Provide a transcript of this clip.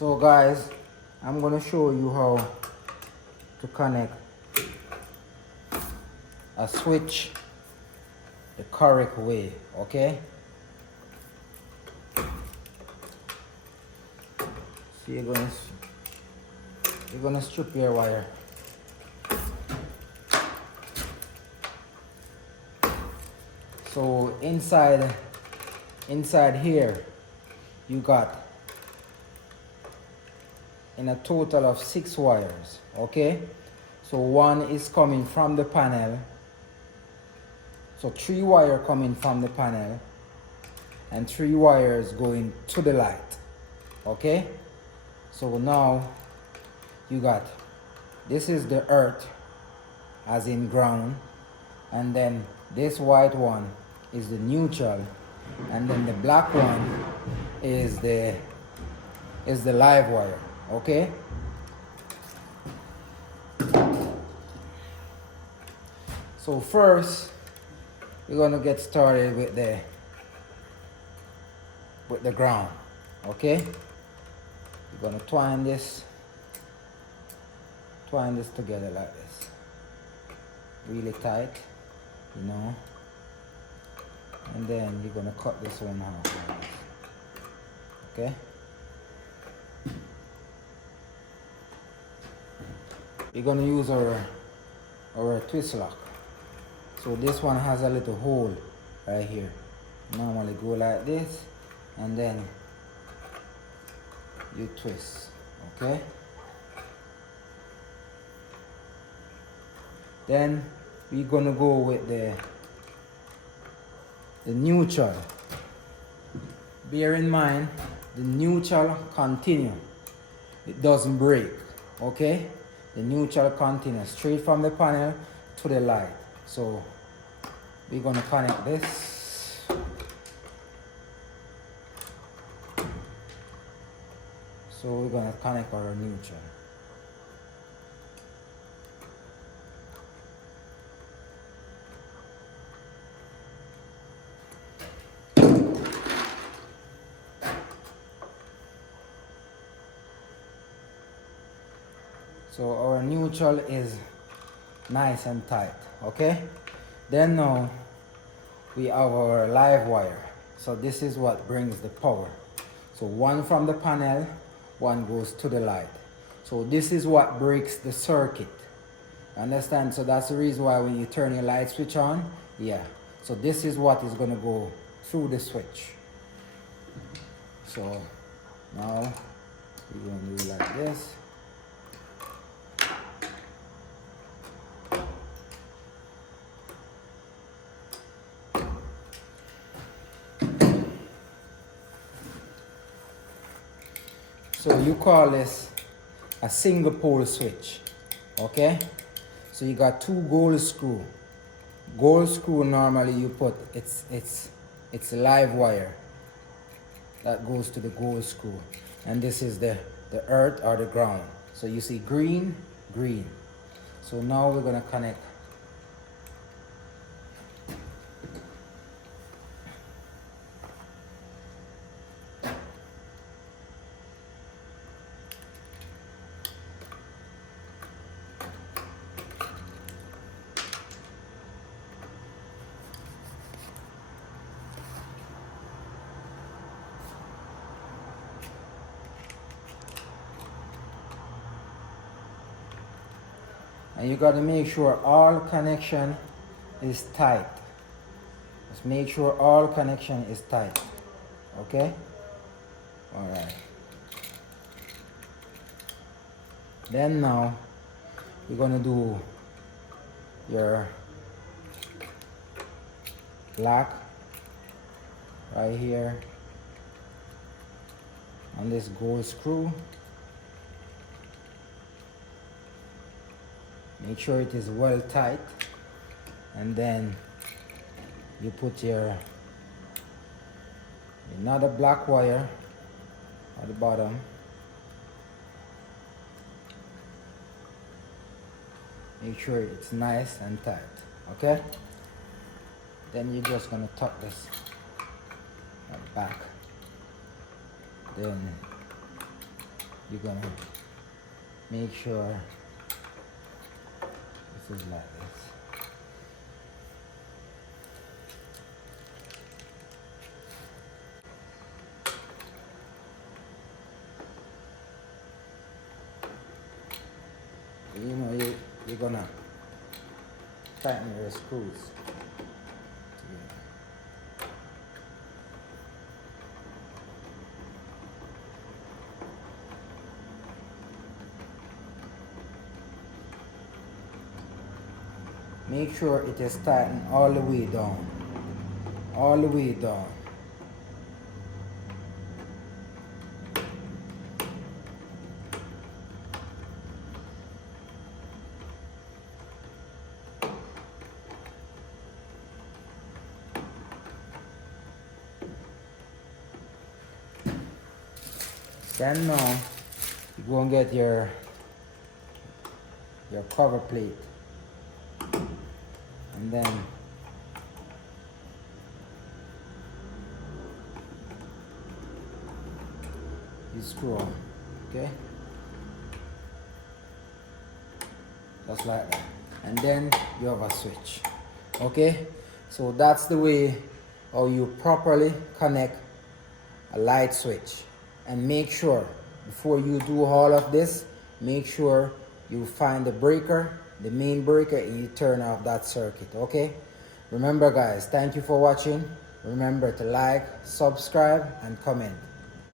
So guys, I'm gonna show you how to connect a switch the correct way, okay? So you're gonna strip your wire. So inside here you got in a total of 6 wires, okay? So one is coming from the panel, so 3 wires coming from the panel and 3 wires going to the light, okay? So now you got, this is the earth as in ground, and then this white one is the neutral, and then the black one is the live wire, okay? So first we're gonna get started with the ground, okay? We're gonna twine this together like this, really tight, you know, and then you're gonna cut this one out like this, okay? We're gonna use our twist lock. So this one has a little hole right here. Normally go like this and then you twist, okay? Then we're gonna go with the neutral. Bear in mind, the neutral continue. It doesn't break, okay? The neutral continues straight from the panel to the light. So we're gonna connect this. So we're gonna connect our neutral. So our neutral is nice and tight, okay? Then now we have our live wire. So this is what brings the power. So one from the panel, one goes to the light. So this is what breaks the circuit. Understand? So that's the reason why when you turn your light switch on, yeah. So this is what is gonna go through the switch. So now we're gonna do it like this. So you call this a single pole switch, okay? So you got 2 gold screw. Gold screw normally you put, it's live wire that goes to the gold screw. And this is the earth or the ground. So you see green, green. So now we're gonna connect. And you got to make sure all connection is tight. Just make sure all connection is tight. Okay? Alright. Then now we're gonna do your black right here on this gold screw. Make sure it is well tight, and then you put your another black wire at the bottom. Make sure it's nice and tight, okay? Then you're just gonna tuck this back. Then you're gonna make sure this is like this. You know, you're gonna tighten your screws together. Make sure it is tightened all the way down. All the way down. Then now you go and get your cover plate, and then you screw on, okay? Just like that. And then you have a switch, okay? So that's the way how you properly connect a light switch. And make sure, before you do all of this, make sure you find the breaker, the main breaker, and you turn off that circuit, okay? Remember guys, thank you for watching. Remember to like, subscribe, and comment.